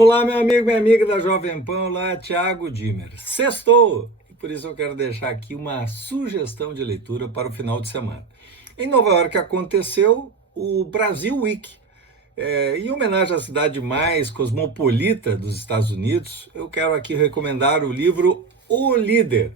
Olá, meu amigo, minha amiga da Jovem Pan, olá, Thiago Dimer. Sextou! E por isso eu quero deixar aqui uma sugestão de leitura para o final de semana. Em Nova York aconteceu o Brasil Week. Em homenagem à cidade mais cosmopolita dos Estados Unidos, eu quero aqui recomendar o livro O Líder,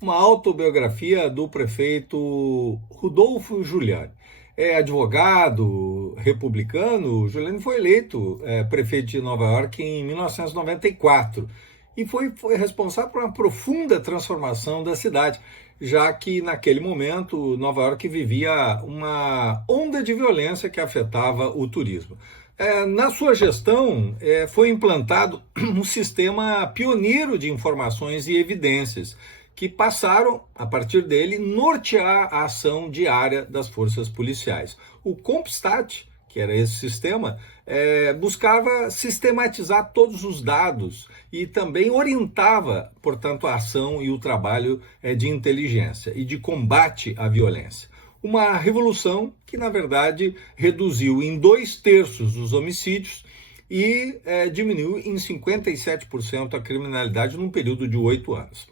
uma autobiografia do prefeito Rodolfo Giuliani. É advogado republicano, Giuliani foi eleito prefeito de Nova York em 1994 e foi responsável por uma profunda transformação da cidade, já que naquele momento Nova York vivia uma onda de violência que afetava o turismo. Na sua gestão, foi implantado um sistema pioneiro de informações e evidências, que passaram, a partir dele, nortear a ação diária das forças policiais. O CompStat, que era esse sistema, buscava sistematizar todos os dados e também orientava, portanto, a ação e o trabalho de inteligência e de combate à violência. Uma revolução que, na verdade, reduziu em 2/3 os homicídios e diminuiu em 57% a criminalidade num período de 8 anos.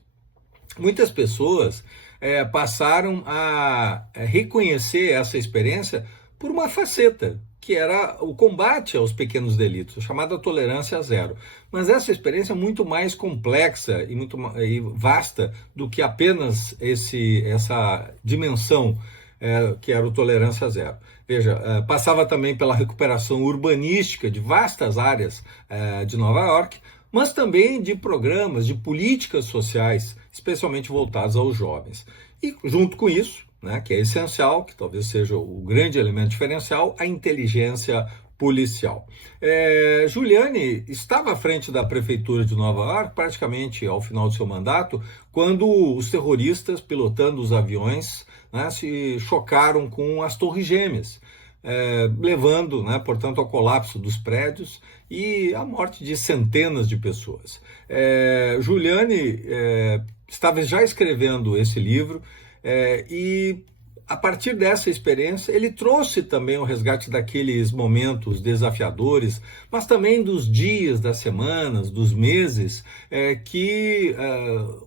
Muitas pessoas passaram a reconhecer essa experiência por uma faceta, que era o combate aos pequenos delitos, chamada tolerância zero. Mas essa experiência é muito mais complexa e muito vasta do que apenas essa dimensão que era o tolerância zero. Veja, passava também pela recuperação urbanística de vastas áreas de Nova York, mas também de programas, de políticas sociais, especialmente voltadas aos jovens. E junto com isso, que é essencial, que talvez seja o grande elemento diferencial, a inteligência policial. Giuliani estava à frente da prefeitura de Nova York, praticamente ao final do seu mandato, quando os terroristas, pilotando os aviões, se chocaram com as Torres Gêmeas, levando, portanto, ao colapso dos prédios e à morte de centenas de pessoas. Giuliani estava já escrevendo esse livro e, a partir dessa experiência, ele trouxe também o resgate daqueles momentos desafiadores, mas também dos dias, das semanas, dos meses, que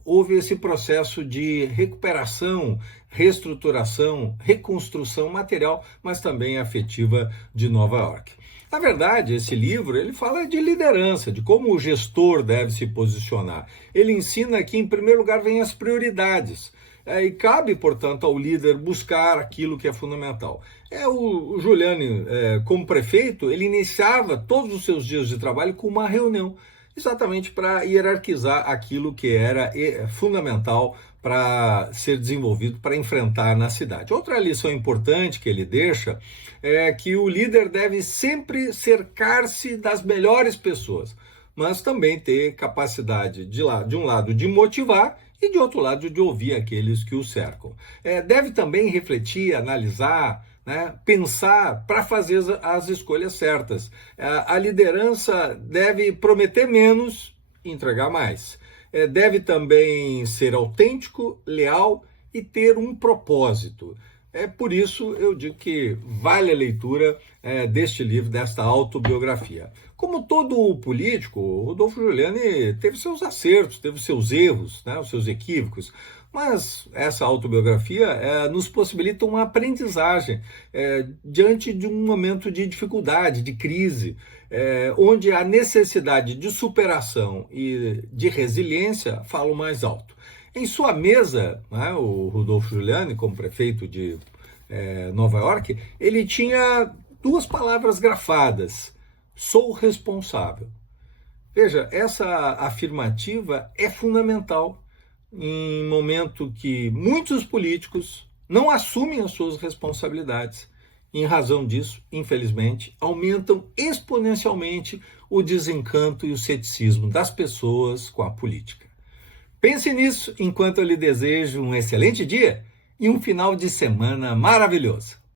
houve esse processo de recuperação, reestruturação, reconstrução material, mas também afetiva de Nova York. Na verdade, esse livro ele fala de liderança, de como o gestor deve se posicionar. Ele ensina que, em primeiro lugar, vêm as prioridades. E cabe, portanto, ao líder buscar aquilo que é fundamental. O Giuliani, como prefeito, ele iniciava todos os seus dias de trabalho com uma reunião, exatamente para hierarquizar aquilo que era fundamental para ser desenvolvido, para enfrentar na cidade. Outra lição importante que ele deixa é que o líder deve sempre cercar-se das melhores pessoas, mas também ter capacidade, de um lado, de motivar e, de outro lado, de ouvir aqueles que o cercam. Deve também refletir, analisar, pensar para fazer as escolhas certas. A liderança deve prometer menos e entregar mais. Deve também ser autêntico, leal e ter um propósito. Por isso eu digo que vale a leitura deste livro, desta autobiografia. Como todo político, Rodolfo Giuliani teve seus acertos, teve seus erros, os seus equívocos, mas essa autobiografia nos possibilita uma aprendizagem diante de um momento de dificuldade, de crise, onde a necessidade de superação e de resiliência falam mais alto. Em sua mesa, o Rodolfo Giuliani, como prefeito de Nova York, ele tinha 2 palavras grafadas: sou responsável. Veja, essa afirmativa é fundamental em momento que muitos políticos não assumem as suas responsabilidades. Em razão disso, infelizmente, aumentam exponencialmente o desencanto e o ceticismo das pessoas com a política. Pense nisso enquanto eu lhe desejo um excelente dia e um final de semana maravilhoso.